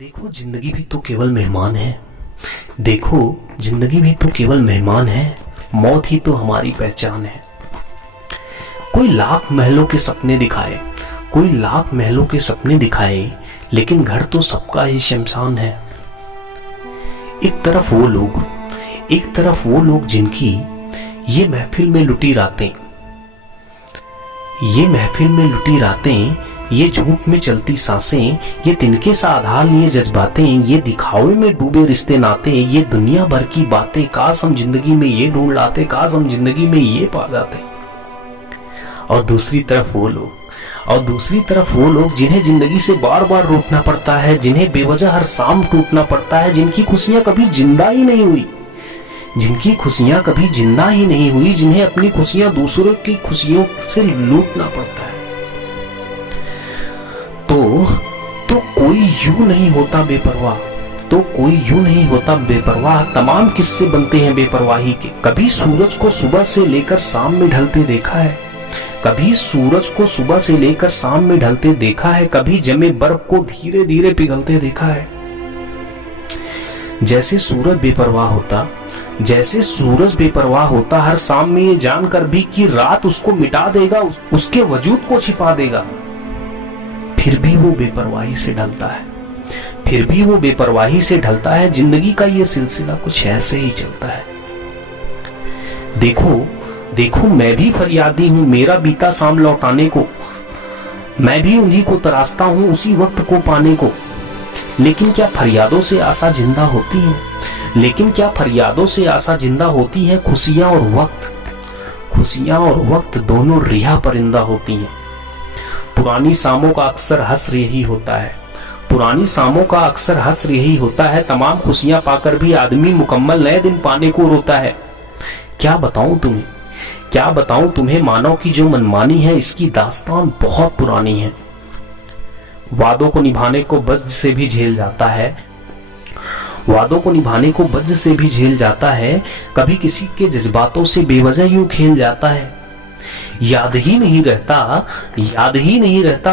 देखो जिंदगी भी तो केवल मेहमान है। देखो जिंदगी भी तो केवल मेहमान है। मौत ही तो हमारी पहचान है। कोई लाख महलों के सपने दिखाए, कोई लाख महलों के सपने दिखाए, लेकिन घर तो सबका ही शमशान है। एक तरफ वो लोग जिनकी ये महफिल में लुटी रातें, ये झूठ में चलती सांसें, ये तिनके सा आधार लिए जज्बातें, ये दिखावे में डूबे रिश्ते नाते, ये दुनिया भर की बातें, काश हम जिंदगी में ये ढूंढ लाते, काश हम जिंदगी में ये पा जाते। और दूसरी तरफ वो लोग जिन्हें जिंदगी से बार बार रूठना पड़ता है, जिन्हें बेवजह हर शाम टूटना पड़ता है, जिनकी खुशियां कभी जिंदा ही नहीं हुई, जिन्हें अपनी खुशियां दूसरों की खुशियों से लूटना पड़ता है। तो कोई यूं नहीं होता बेपरवाह, तमाम किस्से बनते हैं बेपरवाही के। कभी सूरज को सुबह से लेकर शाम में ढलते देखा है, कभी जमे बर्फ को धीरे धीरे पिघलते देखा है। जैसे सूरज बेपरवाह होता हर शाम में, ये जानकर भी कि रात उसको मिटा देगा, उसके वजूद को छिपा देगा, फिर भी वो बेपरवाही से ढलता है। जिंदगी का ये सिलसिला कुछ ऐसे ही चलता है। देखो मैं भी फरियादी हूं मेरा बीता शाम लौटाने को, मैं भी उन्हीं को तरासता हूं उसी वक्त को पाने को। लेकिन क्या फरियादों से आशा जिंदा होती है? खुशियां और वक्त दोनों रिहा परिंदा होती हैं। पुरानी शामों का अक्सर हस्र यही होता है। तमाम खुशियां पाकर भी आदमी मुकम्मल नए दिन पाने को रोता है। क्या बताऊं तुम्हें मानव की जो मनमानी है, इसकी दास्तान बहुत पुरानी है। वादों को निभाने को वज्र से भी झेल जाता है, कभी किसी के जज्बातों से बेवजह यूं खेल जाता है। याद ही नहीं रहता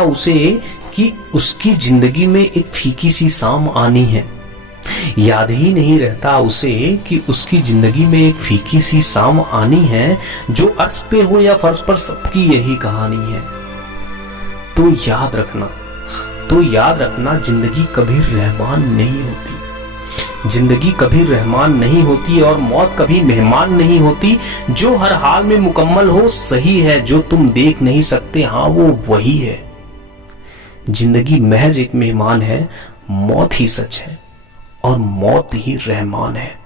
उसे कि उसकी जिंदगी में एक फीकी सी शाम आनी है। जो अर्श पे हो या फर्श पर सबकी यही कहानी है। तो याद रखना जिंदगी कभी रहमान नहीं होती और मौत कभी मेहमान नहीं होती। जो हर हाल में मुकम्मल हो सही है, जो तुम देख नहीं सकते हाँ वो वही है। जिंदगी महज एक मेहमान है, मौत ही सच है और मौत ही रहमान है।